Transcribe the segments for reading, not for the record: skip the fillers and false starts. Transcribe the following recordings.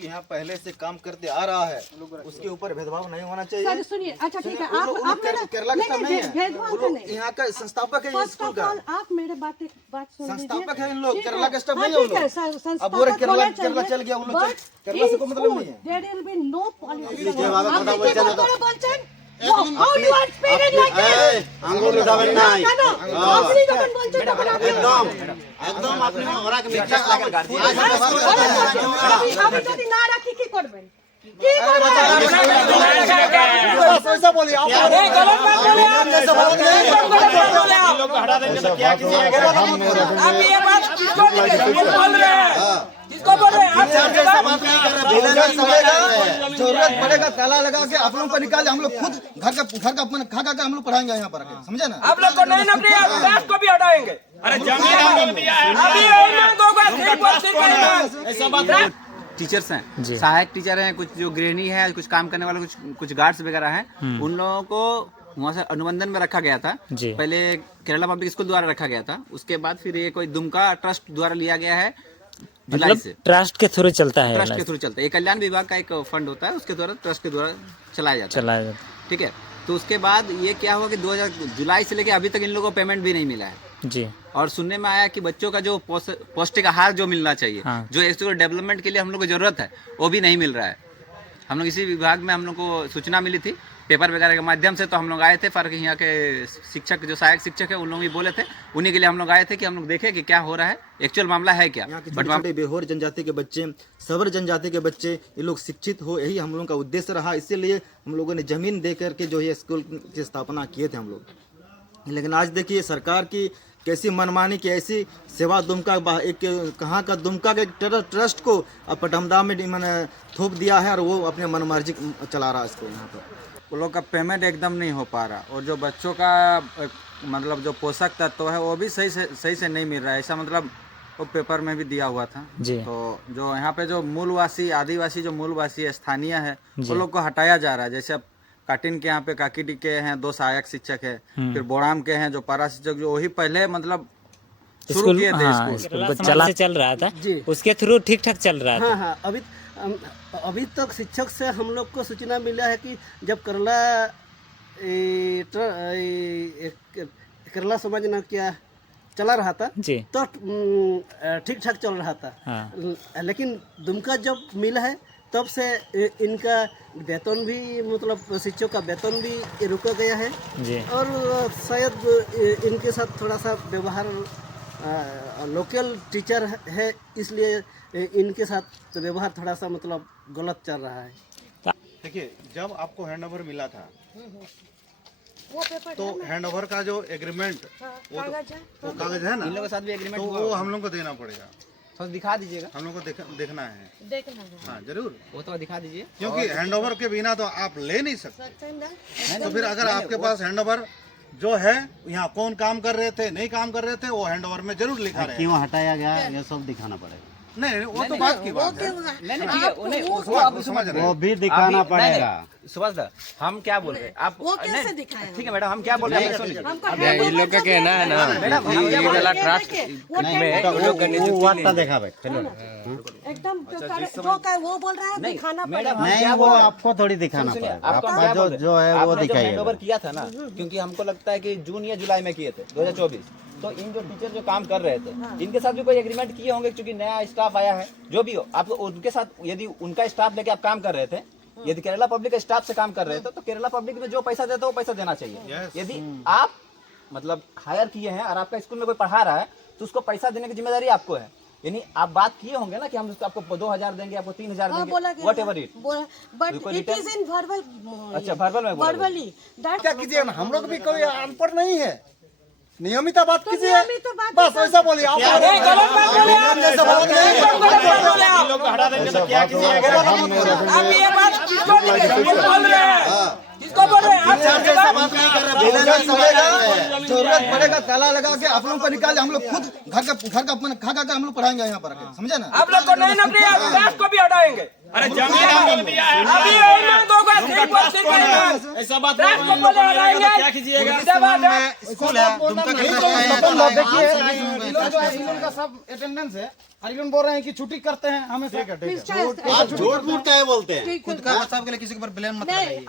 लोग यहाँ पहले से काम करते आ रहा है, उसके ऊपर भेदभाव नहीं होना चाहिए। सुनिए, अच्छा ठीक है, वो आप लोग मेरा केरला का स्टाफ नहीं है, भेदभाव वो तो लोग नहीं। यहाँ का संस्थापक है फर्स्ट स्कूल ऑफ का, ऑल आप मेरे बात सुन लीजिए। संस्थापक है इन लोग, ठीक केरला है, का स्टाफ हाँ, नहीं है वो ठीक है, लोग। संस्थापक अब पूरे केरला होना केरला चाहिए, चल गया, वो लोग but केरला से in कोई मतलब नहीं school, है। there will be no politics. लीजिए बाबा, आप কথা लीजिए, বলছেন না তো। কথা বলছেন? How you are speaking like that? আঙ্গুল উঠাবেন নাই কেন? আপনি যখন বলছেন তখন আপনি একদম একদম আপনি ওরাকে মিথ্যা আমি যদি না রাখি কি করবেন? কি করবেন? ऐसा बोलिए आप, गलत बात बोले आप, ऐसा बात नहीं है। लोग हटा देंगे तो क्या कीजिएगा? आप ये बात किसको बोल रहे हैं? किसको बोल रहे हैं? आप जरूरत पड़ेगा ताला लगा के आप लोगों को निकाले, हम लोग खुद घर का अपना खा खा के हम लोग पढ़ाएंगे यहाँ पर, समझे ना? आप लोग को नहीं नौकरी, आप स्टाफ को भी हटाएंगे। अरे अभी ऐसा बात टीचर्स हैं, सहायक टीचर हैं, कुछ जो गृहिणी है, कुछ काम करने वाले, कुछ गार्ड्स वगैरह हैं, उन लोगों को वहाँ से अनुबंधन में रखा गया था। पहले केरला पब्लिक स्कूल द्वारा रखा गया था, उसके बाद फिर ये कोई दुमका ट्रस्ट द्वारा लिया गया है, जुलाई से ट्रस्ट के थ्रू चलता है। ट्रस्ट के थ्रू चलता है, ये कल्याण विभाग का एक फंड होता है, उसके द्वारा ट्रस्ट के द्वारा चलाया जाता है। ठीक है, तो उसके बाद ये क्या हुआ कि 2000 जुलाई से लेके अभी तक इन लोगों को पेमेंट भी नहीं मिला है जी। और सुनने में आया कि बच्चों का जो पौष्टिक आहार जो मिलना चाहिए, जो एक्चुअल डेवलपमेंट के लिए हम लोग को जरूरत है, वो भी नहीं मिल रहा है। हम लोग इसी विभाग में हम लोग को सूचना मिली थी पेपर वगैरह के माध्यम से, तो हम लोग आए थे। फर्क यहाँ के शिक्षक जो सहायक शिक्षक है उन लोग भी बोले थे, उन्हीं के लिए हम लोग आए थे कि हम लोग देखें कि क्या हो रहा है, एक्चुअल मामला है क्या। बट बेहोर जनजाति के बच्चे, सबर जनजाति के बच्चे, ये लोग शिक्षित हो, यही हम लोगों का उद्देश्य रहा। इसीलिए हम लोगों ने जमीन दे करके जो है स्कूल की स्थापना किए थे हम लोग। लेकिन आज देखिए सरकार की कैसी मनमानी की, ऐसी सेवा दुमका एक कहाँ का दुमका के ट्रस्ट को पटमदा में मैंने थोप दिया है और वो अपने मनमर्जी चला रहा है इसको यहाँ पर। वो लोग का पेमेंट एकदम नहीं हो पा रहा, और जो बच्चों का मतलब जो पोषक तत्व है वो भी सही से नहीं मिल रहा है। ऐसा मतलब वो पेपर में भी दिया हुआ था जी। तो जो यहाँ पे जो मूलवासी आदिवासी जो मूलवासी है, स्थानीय है, वो लोग को हटाया जा रहा है। जैसे अब काटिन के यहाँ पे काकीडी के हैं 2 सहायक शिक्षक है, फिर बोड़ाम के हैं जो पारा शिक्षक, जो वही पहले मतलब शुरू किए थे स्कूल चल रहा था, उसके थ्रू ठीक ठाक चल रहा था। हाँ, अभी तक शिक्षक से हम लोग को सूचना मिला है कि जब केरला समाज ना क्या चला रहा था तो ठीक ठाक चल रहा था। लेकिन दुमका जब मिला है तब से इनका वेतन भी मतलब शिक्षकों का वेतन भी रुका गया है और शायद इनके साथ थोड़ा सा व्यवहार लोकल टीचर है, इसलिए इनके साथ व्यवहार थोड़ा सा मतलब गलत चल रहा है। देखिए जब आपको हैंडओवर मिला था तो हैंडओवर का जो एग्रीमेंट वो कागज है ना, इन लोगों के साथ भी एग्रीमेंट तो वो हम लोग को देना पड़ेगा। तो दिखा दीजिएगा, हम लोग को देखना है। हाँ जरूर, वो तो दिखा दीजिए, क्योंकि हैंडओवर के बिना तो आप ले नहीं सकते। तो फिर अगर आपके पास हैंडओवर जो है, यहाँ कौन काम कर रहे थे, नहीं काम कर रहे थे, वो हैंडओवर में जरूर लिखा रहे। क्यों हटाया गया ये सब दिखाना पड़ेगा। नहीं वो तो बात की बात है, वो भी दिखाना पड़ेगा। सुभाष दा, हम क्या बोल रहे हैं आप वो कैसे दिखाया? ठीक है मैडम, हम क्या बोल रहे हैं सुनिए। ये लोग का कहना है ना, मैडम ये वाला ट्रस्ट वार्ता देखा भाई एकदम जो का वो बोल रहा है दिखाना पड़ेगा। नहीं, वो आपको थोड़ी दिखाना पड़ेगा, आपका जो है वो दिखाइए। हैंडओवर किया था ना, क्योंकि हमको लगता है कि जून या जुलाई में किए थे 2024, तो इन जो टीचर जो काम कर रहे थे इनके साथ भी कोई एग्रीमेंट किए होंगे, क्योंकि नया स्टाफ आया है। जो भी हो, आप उनके साथ यदि उनका स्टाफ लेके आप काम कर रहे थे, यदि केरला पब्लिक स्टाफ से काम कर रहे थे, तो केरला पब्लिक में जो पैसा देता है वो पैसा देना चाहिए। यदि आप मतलब हायर किए हैं और आपका स्कूल में कोई पढ़ा रहा है तो उसको पैसा देने की जिम्मेदारी आपको है। यानी आप बात किए होंगे ना कि हम आपको 2000 देंगे, आपको 3000 देंगे, what ever it, but it is in verbal. अच्छा वर्बल में वर्बली क्या कीजिए, हम लोग भी कोई अनपढ़ नहीं है, नियमित बात कीजिए, बस ऐसा बोलिए आप। गलत बात बोले आप, लोग हटा देंगे तो क्या कीजिएगा? आप ये बात किसको बोल रहे हैं? किसको बोल रहे हैं? जरूरत पड़ेगा ताला लगा के आप लोगों को निकाले, हम लोग खुद घर का अपना खा खा के हम लोग पढ़ाएंगे यहाँ पर, समझे ना? आप लोग को नहीं नौकरी, आप स्टाफ को भी हटाएंगे। अरे अभी ऐसा बात क्या कीजिएगा? स्कूल है दुमका का सब अटेंडेंस है और इन बोल रहे हैं कि छुट्टी करते हैं हमेशा। आप झूठ मूठ क्या बोलते हैं? खुद का बचाव के लिए किसी के ऊपर ब्लेम मत लगाइए।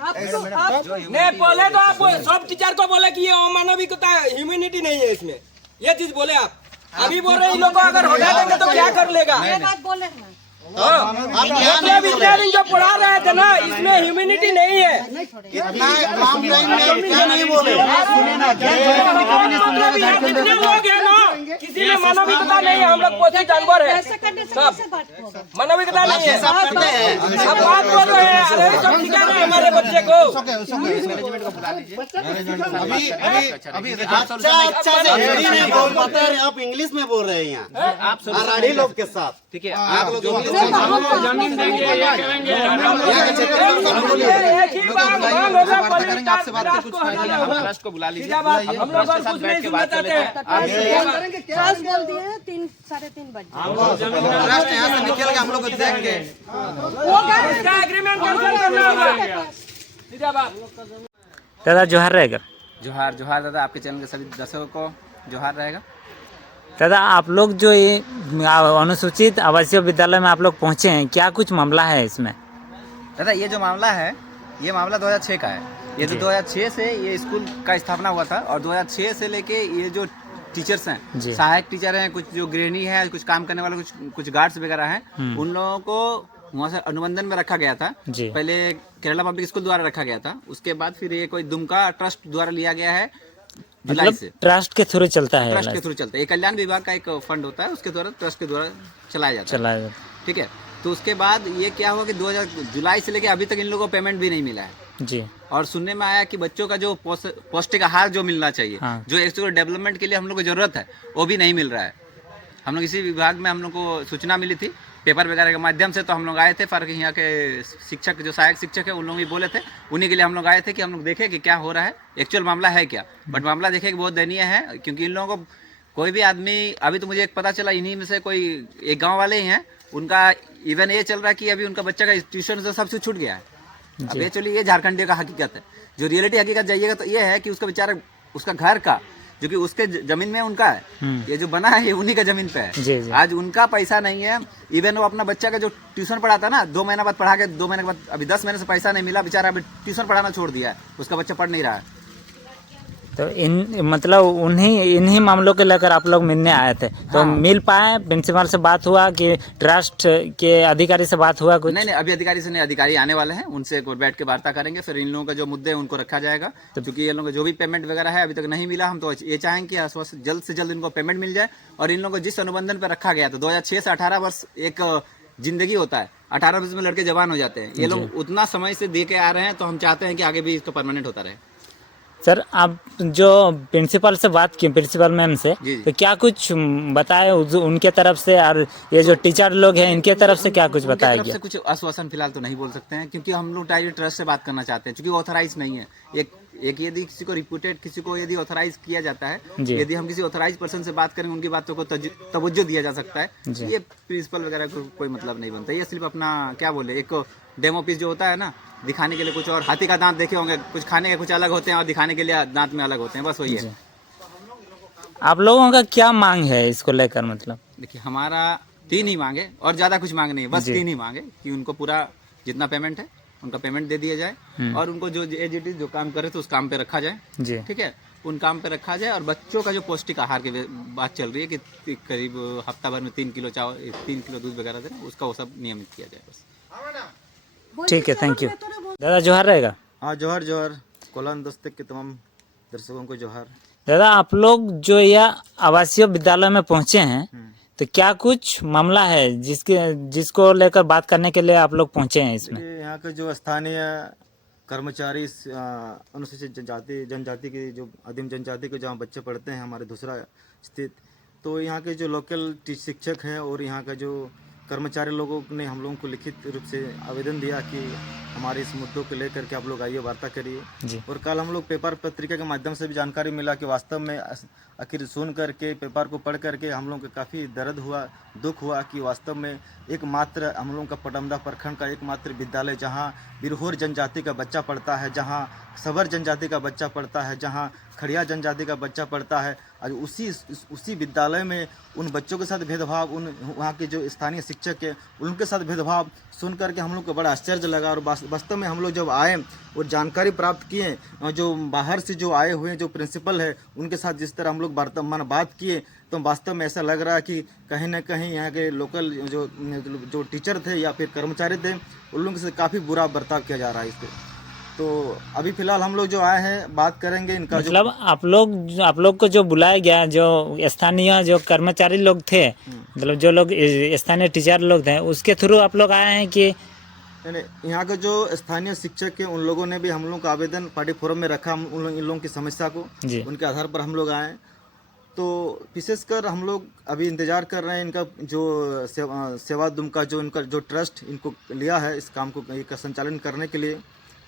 नहीं बोले तो आप सब टीचर को बोले कि ये अमानविकता ह्यूमैनिटी नहीं है इसमें, ये चीज बोले आप। अभी बोल रहे हैं इन लोग को अगर हटा देंगे तो क्या कर लेगा? ये बात बोले हैं। इतना दिन जो पढ़ा रहे थे ना, इसमें ह्यूमैनिटी नहीं है। जितने लोग हैं ना, किसी में मानविकता नहीं है। हम लोग पोषित जानवर है, ऐसे करने से सब कैसे बात होगा? मानविकता नहीं है। अब बात बोल रहे हैं, अरे सब सिखा रहे हैं हमारे बच्चे को। अच्छा से हिंदी में बोल पाते हैं, आप इंग्लिश में बोल रहे हैं यहाँ अराड़ी लोग के साथ। ठीक है, आप लोग जमीन देंगे या करेंगे, एक ही बात मांग होगा, ट्रस्ट को बुला लीजिए, हम लोग और कुछ नहीं सुनते हैं। आज बोल दिए 3 साढ़े 3 बजे राष्ट्र यहाँ से निकल के हम लोग को देंगे। होगा। इसका एग्रीमेंट कैंसिल करना होगा। सीधा बात। दादा जोहार रहेगा। जोहार जोहार दादा, आपके चैनल के सभी दर्शकों को जोहार रहेगा। दादा आप लोग जो ये अनुसूचित आवासीय विद्यालय में आप लोग पहुँचे हैं, क्या कुछ मामला है इसमें? दादा ये जो मामला है, ये मामला 2006 का है। ये तो 2006 से ये स्कूल का स्थापना हुआ था और 2006 से लेके ये जो टीचर्स हैं, सहायक टीचर हैं, कुछ जो गृहिणी है, कुछ काम करने वाले, कुछ गार्ड्स वगैरह हैं, उन लोगों को वहाँ से अनुबंधन में रखा गया था। पहले केरला पब्लिक स्कूल द्वारा रखा गया था, उसके बाद फिर ये कोई दुमका ट्रस्ट द्वारा लिया गया है। जुलाई से ट्रस्ट के थ्रू चलता है, ट्रस्ट के थ्रू चलता है। ये कल्याण विभाग का एक फंड होता है, उसके द्वारा ट्रस्ट के द्वारा चलाया जाता है। ठीक है, तो उसके बाद ये क्या हुआ कि 2000 जुलाई से लेके अभी तक इन लोगों को पेमेंट भी नहीं मिला है जी। और सुनने में आया कि बच्चों का जो पौष्टिक आहार जो मिलना चाहिए, जो एक्चुअल डेवलपमेंट के लिए हम लोग को जरूरत है, वो भी नहीं मिल रहा है। हम लोग इसी विभाग में हम लोग को सूचना मिली थी पेपर वगैरह के माध्यम से, तो हम लोग आए थे। फर्क यहाँ के शिक्षक जो सहायक शिक्षक है उन लोग भी बोले थे, उन्हीं के लिए हम लोग आए थे कि हम लोग देखें कि क्या हो रहा है, एक्चुअल मामला है क्या। बट मामला देखे कि बहुत दयनीय है, क्योंकि इन लोगों को कोई भी आदमी, अभी तो मुझे एक पता चला इन्हीं में से कोई एक गाँव वाले ही हैं, उनका इवन ये चल रहा है कि अभी उनका बच्चा का ट्यूशन से सबसे छूट गया है। अब एक्चुअली ये झारखंड का हकीकत है। जो रियलिटी हकीकत जाइएगा तो ये है कि उसका बेचारा, उसका घर का जो कि उसके जमीन में उनका है, ये जो बना है ये उन्हीं का जमीन पे है। आज उनका पैसा नहीं है। इवन वो अपना बच्चा का जो ट्यूशन पढ़ाता ना, 2 महीना बाद पढ़ा के 2 महीने के बाद अभी 10 महीने से पैसा नहीं मिला, बेचारा अभी ट्यूशन पढ़ाना छोड़ दिया है, उसका बच्चा पढ़ नहीं रहा है। तो मतलब इन्हीं मामलों के लेकर आप लोग मिलने आए थे, तो मिल पाए? प्रिंसिपल से बात हुआ कि ट्रस्ट के अधिकारी से बात हुआ कुछ? नहीं, अभी अधिकारी से नहीं, अधिकारी आने वाले हैं, उनसे एक बार बैठ के वार्ता करेंगे, फिर इन लोगों का जो मुद्दे हैं उनको रखा जाएगा। तो क्योंकि ये लोगों को जो भी पेमेंट वगैरह है अभी तक नहीं मिला, हम तो ये चाहेंगे कि जल्द से जल्द इनको पेमेंट मिल जाए। और इन लोगों को जिस अनुबंधन पर रखा गया था, 2006 से 18 वर्ष एक जिंदगी होता है, 18 वर्ष में लड़के जवान हो जाते हैं, ये लोग उतना समय से दे के आ रहे हैं, तो हम चाहते हैं कि आगे भी इसका परमानेंट होता रहे। सर आप जो प्रिंसिपल से बात की, प्रिंसिपल मैम से, तो क्या कुछ बताए उनके तरफ से, और ये जो टीचर लोग हैं इनके तरफ से क्या कुछ बताया गया? कुछ आश्वासन फिलहाल तो नहीं बोल सकते हैं, क्योंकि हम लोग डायरेक्ट ट्रस्ट से बात करना चाहते हैं, क्योंकि ऑथराइज नहीं है। एक यदि किसी को रिपोर्टेड, किसी को यदि ऑथराइज किया जाता है, यदि हम किसी ऑथराइज पर्सन से बात करेंगे, उनकी बातों को तवज्जो दिया जा सकता है। ये प्रिंसिपल वगैरह को कोई मतलब नहीं बनता। ये सिर्फ अपना क्या बोले, एक डेमो पीस जो होता है ना, दिखाने के लिए कुछ, और हाथी का दांत देखे होंगे, कुछ खाने के कुछ अलग होते हैं और दिखाने के लिए दांत में अलग होते हैं, बस वही है। आप लोगों का क्या मांग है इसको लेकर? मतलब देखिए, हमारा 3 ही मांगे और ज्यादा कुछ मांग नहीं है, बस 3 ही मांगे कि उनको पूरा जितना पेमेंट है उनका पेमेंट दे दिया जाए, और उनको जो एजीटी जो काम करे तो उस काम पे रखा जाए। ठीक है, उन काम पे रखा जाए। और बच्चों का जो पौष्टिक आहार की बात चल रही है कि करीब हफ्ता भर में 3 किलो चावल, 3 किलो दूध वगैरह देना, उसका वो सब नियमित किया जाए बस। ठीक है, थैंक यू। दादा जोहार रहेगा। हाँ जोहर जोहर, कोलान दस्तक के तमाम दर्शकों को जोहर। दादा आप लोग जो यह आवासीय विद्यालय में पहुंचे हैं, तो क्या कुछ मामला है जिसको लेकर बात करने के लिए आप लोग पहुंचे हैं इसमें? यहाँ के जो स्थानीय कर्मचारी, अनुसूचित जनजाति की, जो आदिम जनजाति के जहाँ बच्चे पढ़ते हैं हमारे दूसरा स्थित, तो यहाँ के जो लोकल शिक्षक हैं और यहाँ का जो कर्मचारी लोगों ने हम लोगों को लिखित रूप से आवेदन दिया कि हमारे इस मुद्दों को लेकर के आप लोग आइए, वार्ता करिए। जी। और कल हम लोग पेपर पत्रिका के माध्यम से भी जानकारी मिला कि वास्तव में आखिर सुन करके पेपर को पढ़ करके हम लोग को काफ़ी दर्द हुआ, दुख हुआ कि वास्तव में एकमात्र हम लोग का पटमदा प्रखंड का एकमात्र विद्यालय जहाँ बिरहोर जनजाति का बच्चा पढ़ता है, जहाँ सबर जनजाति का बच्चा पढ़ता है, जहाँ खड़िया जनजाति का बच्चा पढ़ता है, आज उसी विद्यालय में उन बच्चों के साथ भेदभाव, उन वहाँ के जो स्थानीय शिक्षक है उनके साथ भेदभाव सुन करके हम लोग को बड़ा आश्चर्य लगा। और वास्तव में हम लोग जब आए और जानकारी प्राप्त किए, जो बाहर से जो आए हुए जो प्रिंसिपल है उनके साथ जिस तरह हम लोग बात किए, तो वास्तव में ऐसा लग रहा है कि कहीं ना कहीं यहाँ के लोकल जो टीचर थे या फिर कर्मचारी थे उन लोगों से काफ़ी बुरा बर्ताव किया जा रहा है इस पर। तो अभी फिलहाल हम लोग जो आए हैं बात करेंगे इनका। मतलब आप लोग को जो बुलाया गया, जो स्थानीय जो कर्मचारी लोग थे, मतलब जो लोग स्थानीय टीचर लोग थे, उसके थ्रू आप लोग आए हैं कि यहाँ के जो स्थानीय शिक्षक हैं उन लोगों ने भी हम लोग का आवेदन पार्टी फोरम में रखा, इन लोगों की समस्या को, उनके आधार पर हम लोग आए। तो विशेषकर हम लोग अभी इंतज़ार कर रहे हैं इनका जो सेवा दुमका जो इनका जो ट्रस्ट इनको लिया है इस काम को का संचालन करने के लिए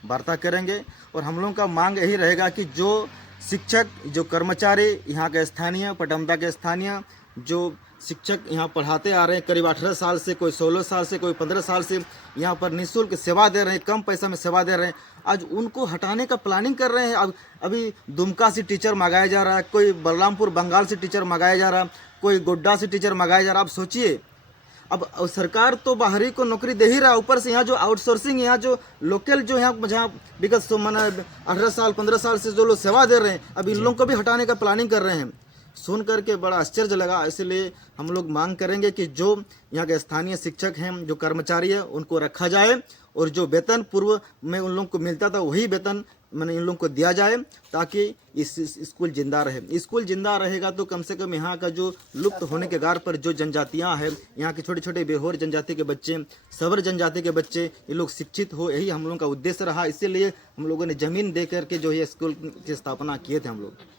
वार्ता करेंगे। और हम लोगों का मांग यही रहेगा कि जो शिक्षक, जो कर्मचारी यहाँ के स्थानीय पटमदा के स्थानीय जो शिक्षक यहाँ पढ़ाते आ रहे हैं करीब 18 साल से, कोई 16 साल से, कोई 15 साल से यहाँ पर निःशुल्क सेवा दे रहे हैं, कम पैसा में सेवा दे रहे हैं, आज उनको हटाने का प्लानिंग कर रहे हैं। अब अभी दुमका से टीचर मंगाया जा रहा है, कोई बलरामपुर बंगाल से टीचर मंगाया जा रहा है, कोई गोड्डा से टीचर मंगाया जा रहा है। आप सोचिए, अब सरकार तो बाहरी को नौकरी दे ही रहा है, ऊपर से यहाँ जो आउटसोर्सिंग, यहाँ जो लोकल जो यहाँ जहाँ विगत 18 साल 15 साल से जो लोग सेवा दे रहे हैं, अब इन लोगों को भी हटाने का प्लानिंग कर रहे हैं। सुन करके बड़ा आश्चर्य लगा। इसलिए हम लोग मांग करेंगे कि जो यहाँ के स्थानीय शिक्षक हैं, जो कर्मचारी है, उनको रखा जाए और जो वेतन पूर्व में उन लोगों को मिलता था वही वेतन मैंने इन लोगों को दिया जाए, ताकि इस स्कूल जिंदा रहे। स्कूल जिंदा रहेगा तो कम से कम यहाँ का जो लुप्त होने के गार पर जो जनजातियाँ हैं, यहाँ के छोटे छोटे बेहोर जनजाति के बच्चे, सबर जनजाति के बच्चे, ये लोग शिक्षित हो, यही हम लोगों का उद्देश्य रहा। इसीलिए हम लोगों ने ज़मीन दे करके जो है स्कूल की स्थापना किए थे हम लोग।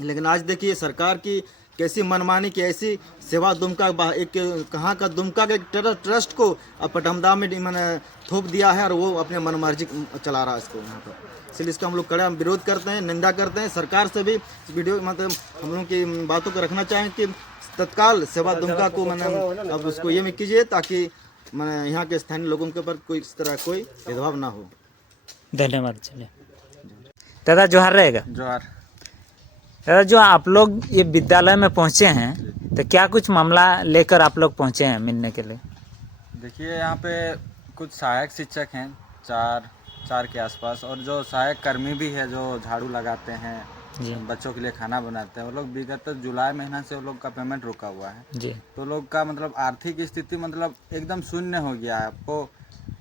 लेकिन आज देखिए सरकार की कैसी मनमानी की, ऐसी सेवा दुमका एक कहाँ का दुमका के ट्रस्ट को पटमदा में मैंने थोप दिया है और वो अपने मनमर्जी चला रहा है इसको यहाँ पर। इसलिए इसका हम लोग कड़ा विरोध करते हैं, निंदा करते हैं। सरकार से भी वीडियो मतलब हम लोग की बातों को रखना चाहें कि तत्काल सेवा दुमका को मैंने अब उसको ये में कीजिए, ताकि मैंने यहाँ के स्थानीय लोगों के ऊपर कोई इस तरह कोई भेदभाव ना हो। धन्यवाद। चलिए दादा, जोहार रहेगा। जोहार। दादा, जो आप लोग ये विद्यालय में पहुंचे हैं, तो क्या कुछ मामला लेकर आप लोग पहुंचे हैं मिलने के लिए? देखिए, यहाँ पे कुछ सहायक शिक्षक हैं, चार के आसपास, और जो सहायक कर्मी भी है जो झाड़ू लगाते हैं, बच्चों के लिए खाना बनाते हैं। वो लोग विगत जुलाई महीना से वो लोग का पेमेंट रुका हुआ है जी। तो लोग का मतलब आर्थिक स्थिति मतलब एकदम शून्य हो गया है। आपको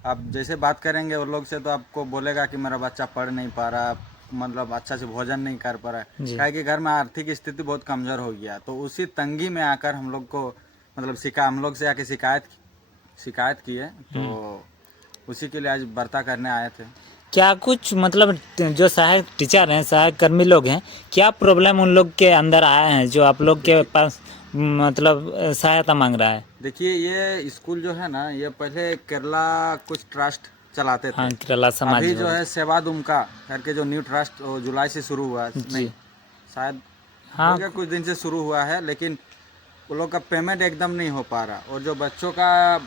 आप जैसे बात करेंगे वो लोग से तो आपको बोलेगा कि मेरा बच्चा पढ़ नहीं पा रहा, मतलब अच्छा से भोजन नहीं कर पा रहा है, क्या कि घर में आर्थिक स्थिति बहुत कमजोर हो गया। तो उसी तंगी में आकर हम लोग को मतलब हम लोग से आके शिकायत की है, तो उसी के लिए आज वार्ता करने आए थे। क्या कुछ मतलब जो सहायक टीचर हैं, सहायक कर्मी लोग हैं, क्या प्रॉब्लम उन लोग के अंदर आए हैं जो आप लोग के पास मतलब सहायता मांग रहा है? देखिए, ये स्कूल जो है ना, ये पहले केरला कुछ ट्रस्ट चलाते थे। हाँ, केरला समाज। अभी जो है सेवा दुमका करके जो न्यू ट्रस्ट जुलाई से शुरू हुआ नहीं, शायद हाँ कुछ दिन से शुरू हुआ है, लेकिन वो लोग का पेमेंट एकदम नहीं हो पा रहा। और जो बच्चों का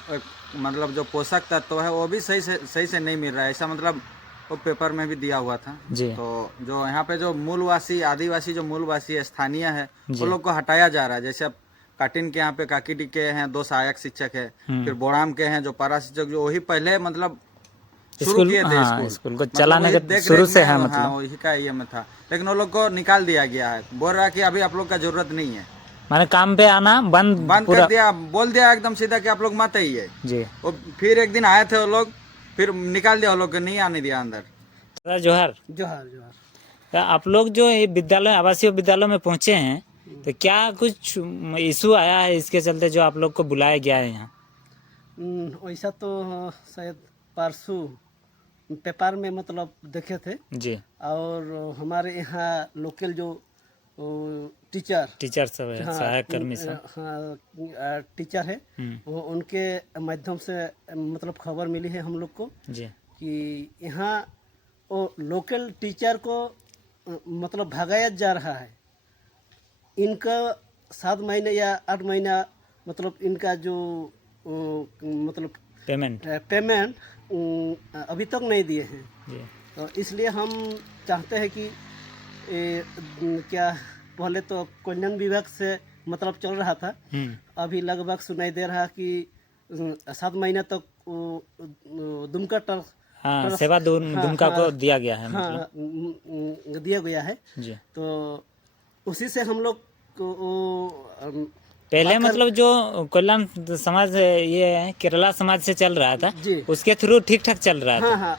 मतलब जो पोषक तत्व है वो भी सही से नहीं मिल रहा है। ऐसा मतलब वो पेपर में भी दिया हुआ था जी। तो जो यहाँ पे जो मूलवासी आदिवासी जो मूलवासी है, स्थानीय है, वो लोग को हटाया जा रहा है। जैसे अब काटिन के यहाँ पे काकीडी के हैं 2 सहायक शिक्षक है, फिर बोड़ाम के हैं जो पारा शिक्षक, जो वही पहले मतलब शुरू किए थे स्कूल को चलाने के शुरू से है, मतलब वही का ये में था। लेकिन वो लोग को निकाल दिया गया है, बोल रहा कि अभी आप लोग का जरूरत नहीं है, माने काम पे आना बंद कर दिया, बोल दिया एकदम सीधा कि आप लोग मत आइए जी। और फिर एक दिन आए थे वो लोग, फिर निकाल दिया वो लोग, नहीं आने दिया अंदर। जोहार। जोहार। आप लोग जो ये विद्यालय आवासीय विद्यालय में पहुंचे हैं, तो क्या कुछ इशू आया है इसके चलते जो आप लोग को बुलाया गया है यहाँ? वैसा तो शायद परसों पेपर में मतलब देखे थे जी। और हमारे यहाँ लोकल जो टीचर सब है, सहायक कर्मी सब, टीचर है, वो उनके माध्यम से मतलब खबर मिली है हम लोग को जी। कि यहाँ वो लोकल टीचर को मतलब भगाया जा रहा है। इनका 7 महीने या 8 महीना मतलब इनका जो मतलब पेमेंट अभी तक नहीं दिए हैं। तो इसलिए हम चाहते हैं कि क्या पहले तो कल्याण विभाग से मतलब चल रहा था, अभी लगभग सुनाई दे रहा कि 7 महीना तक दुमका सेवा दुमका को दिया गया है। हाँ, दिया गया है जी। तो उसी से हम लोग को पहले मतलब जो कल्याण समाज ये है केरला समाज से चल रहा था, उसके थ्रू ठीक ठाक चल रहा था। हाँ,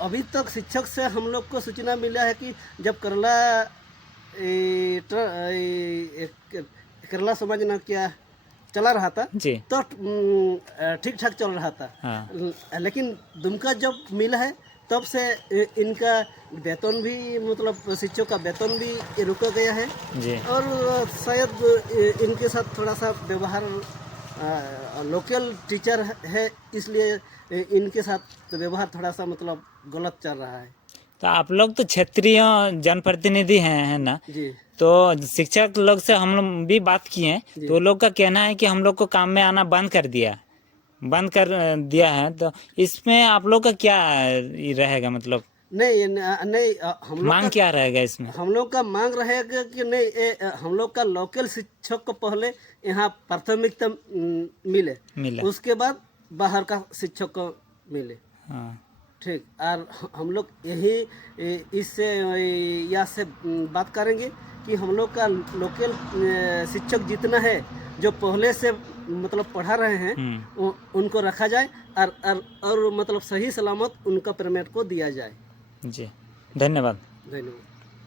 अभी तक शिक्षक से हम लोग को सूचना मिला है कि जब केरला समाज ना क्या चला रहा था जी, तो ठीक ठाक चल रहा था। हाँ। लेकिन दुमका जब मिला है तब से इनका वेतन भी मतलब शिक्षक का वेतन भी रुका गया है जी। और शायद इनके साथ थोड़ा सा व्यवहार लोकल टीचर है इसलिए इनके साथ व्यवहार थोड़ा सा मतलब गलत चल रहा है। तो आप लोग तो क्षेत्रीय जनप्रतिनिधि हैं, है ना? जी। तो शिक्षक लोग से हम लोग भी बात किए हैं, तो लोग का कहना है कि हम लोग को काम में आना बंद कर दिया है। तो इसमें आप लोग का क्या रहेगा मतलब? नहीं, हम लोग मांग क्या रहेगा इसमें? हम लोग का मांग रहेगा कि नहीं, हम लोग का लोकल शिक्षक को पहले यहाँ प्राथमिकता मिले, उसके बाद बाहर का शिक्षक को मिले। हाँ। ठीक। और हम लोग यही इससे या से बात करेंगे कि हम लोग का लोकल शिक्षक जितना है जो पहले से मतलब पढ़ा रहे हैं उनको रखा जाए और मतलब सही सलामत उनका पेमेंट को दिया जाए। जी, धन्यवाद। धन्यवाद।